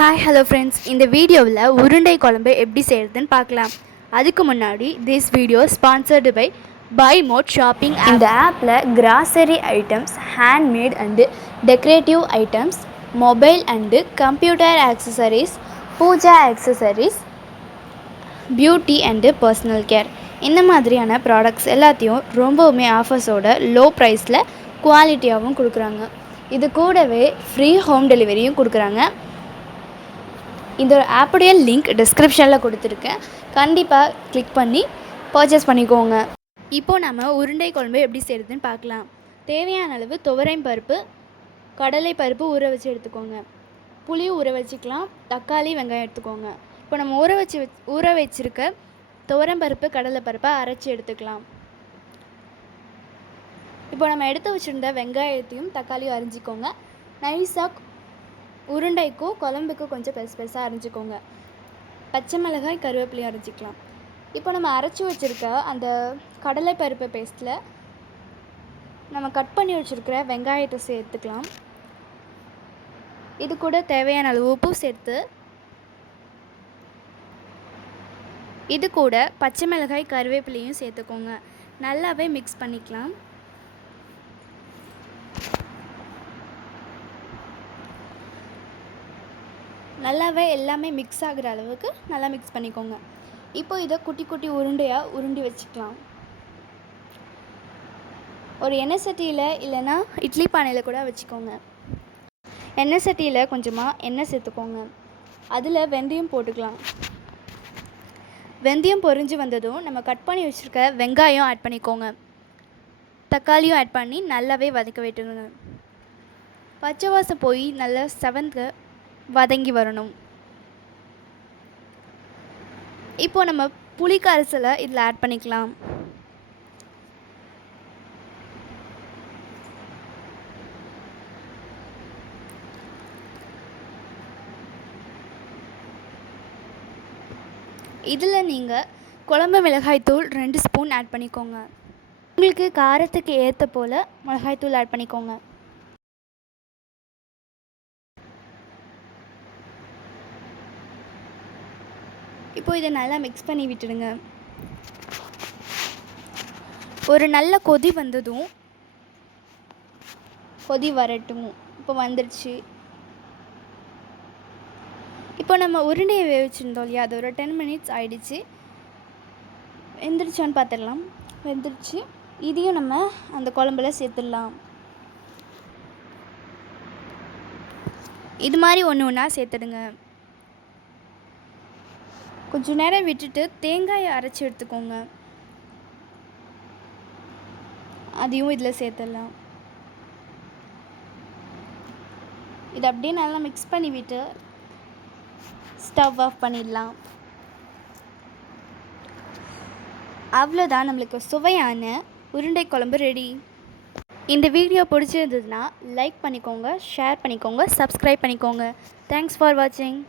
Hi hello friends இந்த வீடியோவில் உருண்டை குழம்பு எப்படி செய்கிறதுன்னு பார்க்கலாம். அதுக்கு முன்னாடி this video sponsored by by mod shopping இந்த ஆப்பில் grocery items handmade and decorative items mobile and computer accessories puja accessories beauty and personal care இந்த மாதிரியான ப்ராடக்ட்ஸ் எல்லாத்தையும் ரொம்பவுமே ஆஃபர்ஸோட லோ ப்ரைஸில் குவாலிட்டியாகவும் கொடுக்குறாங்க. இது கூடவே ஃப்ரீ ஹோம் டெலிவரியும் கொடுக்குறாங்க. இந்த ஆப்புடைய லிங்க் டிஸ்கிரிப்ஷனில் கொடுத்துருக்கேன். கண்டிப்பாக கிளிக் பண்ணி பர்ச்சேஸ் பண்ணிக்கோங்க. இப்போது நம்ம உருண்டை குழம்பு எப்படி செய்கிறதுன்னு பார்க்கலாம். தேவையான அளவு துவரையும் பருப்பு கடலை பருப்பு ஊற வச்சு எடுத்துக்கோங்க. புளி ஊற வச்சுக்கலாம். தக்காளி வெங்காயம் எடுத்துக்கோங்க. இப்போ நம்ம ஊற வச்சு ஊற வச்சுருக்க துவரம் பருப்பு கடலை பருப்பை அரைச்சி எடுத்துக்கலாம். இப்போ நம்ம எடுத்து வச்சுருந்த வெங்காயத்தையும் தக்காளியும் அரிஞ்சிக்கோங்க. நைஸாக உருண்டைக்கும் குழம்புக்கும் கொஞ்சம் பெருசு பெருசாக அரிஞ்சிக்கோங்க. பச்சை மிளகாய் கருவேப்பிலையும் அரைச்சிக்கலாம் இப்போ நம்ம அரைச்சி வச்சுருக்க அந்த கடலை பருப்பு பேஸ்ட்டில் நம்ம கட் பண்ணி வச்சுருக்கிற வெங்காயத்தை சேர்த்துக்கலாம். இது கூட தேவையான அளவு உப்பு சேர்த்து இது கூட பச்சை மிளகாய் கருவேப்பிலையும் சேர்த்துக்கோங்க. நல்லாவே மிக்ஸ் பண்ணிக்கலாம். நல்லாவே எல்லாமே மிக்ஸ் ஆகிற அளவுக்கு நல்லா மிக்ஸ் பண்ணிக்கோங்க. இப்போ இதை குட்டி குட்டி உருண்டையாக உருண்டி வச்சுக்கலாம். ஒரு எண்ணெய் சட்டியில் இல்லைன்னா இட்லி பானையில் கூட வச்சுக்கோங்க. எண்ணெய் சட்டியில் கொஞ்சமாக எண்ணெய் சேர்த்துக்கோங்க. அதில் வெந்தயம் போட்டுக்கலாம். வெந்தயம் பொரிஞ்சு வந்ததும் நம்ம கட் பண்ணி வச்சுருக்க வெங்காயம் ஆட் பண்ணிக்கோங்க. தக்காளியும் ஆட் பண்ணி நல்லாவே வதக்க விட்டுருங்க பச்சை வாசம் போய் நல்லா செவந்து வதங்கி வரணும். இப்போ நம்ம புளி இதில் ஆட் பண்ணிக்கலாம். இதில் நீங்கள் குழம்பு மிளகாய்த்தூள் ரெண்டு ஸ்பூன் ஆட் பண்ணிக்கோங்க. உங்களுக்கு காரத்துக்கு ஏற்ற போல் மிளகாய்த்தூள் ஆட் பண்ணிக்கோங்க. இப்போ இதை நல்லா மிக்ஸ் பண்ணி விட்டுடுங்க. ஒரு நல்ல கொதி வந்ததும் கொதி வரட்டும். இப்போ வந்துடுச்சு இப்போ நம்ம உருண்டையை வேவிச்சிருந்தோம் இல்லையா? அது ஒரு டென் மினிட்ஸ் ஆயிடுச்சு. வெந்துருச்சான்னு பார்த்துடலாம் வெந்துருச்சு. இதையும் நம்ம அந்த குழம்புல சேர்த்துடலாம். இது மாதிரி ஒன்று ஒன்றா சேர்த்துடுங்க. கொஞ்சம் நேரம் விட்டுட்டு தேங்காயை அரைச்சி எடுத்துக்கோங்க. அதையும் இதில் சேர்த்துடலாம். இது அப்படியே நல்லா மிக்ஸ் பண்ணி விட்டு ஸ்டவ் ஆஃப் பண்ணிடலாம். அவ்வளோதான் நம்மளுக்கு சுவையான உருண்டை குழம்பு ரெடி இந்த வீடியோ பிடிச்சிருந்ததுன்னா லைக் பண்ணிக்கோங்க ஷேர் பண்ணிக்கோங்க சப்ஸ்கிரைப் பண்ணிக்கோங்க. தேங்க்ஸ் ஃபார் வாட்சிங்